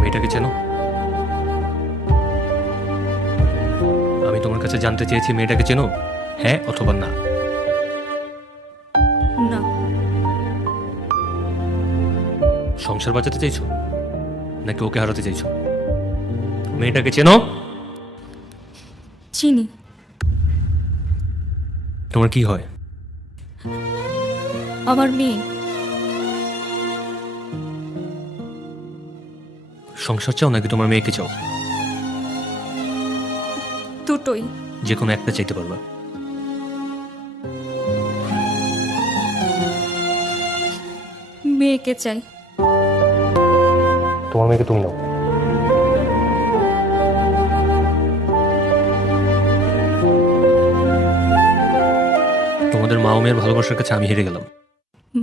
মেয়েটাকে চেনো? আমি তোমার কাছে জানতে চেয়েছি মেয়েটাকে চেনো, হ্যাঁ অথবা না? না। সংসার বাঁচাতে চাইছো নাকি ওকে হারাতে চাইছো? মেয়েটাকে চেনো? চিনি। তোমার কি হয়? আমার মেয়ে। সংসার চাও নাকি তোমার মেয়েকে চাও? দুটোই। যে কোনো একটা চাইতে পারবা। মেয়েকে চাই। তোমার মেয়েকে তুমি নাও। তোমাদের মা ও মেয়ের ভালোবাসার কাছে আমি হেরে গেলাম।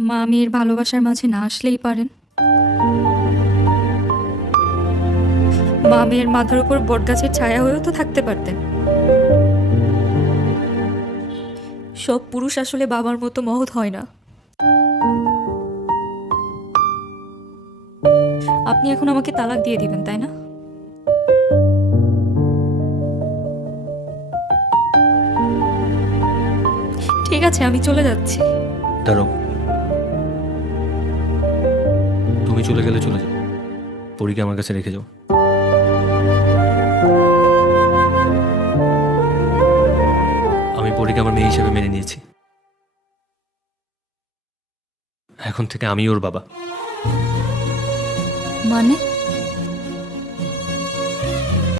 মা মেয়ের ভালোবাসার মাঝে না আসলেই পারেন। মা মেয়ের মাথার উপর বটগাছের ছায়া হয়েও তো থাকতে পারতেন। সব পুরুষ আসলে বাবার মতো মহৎ হয় না। আপনি এখন আমাকে তালাক দিয়ে দিবেন, তাই না? ঠিক আছে, আমি চলে যাচ্ছি। দাঁড়াও, তুমি চলে গেলে চলে যাও, পরীকে আমার কাছে রেখে যাও। আমি পরীকে আমার মেয়ে হিসেবে মেনে নিয়েছি। এখন থেকে আমি ওর বাবা। মানে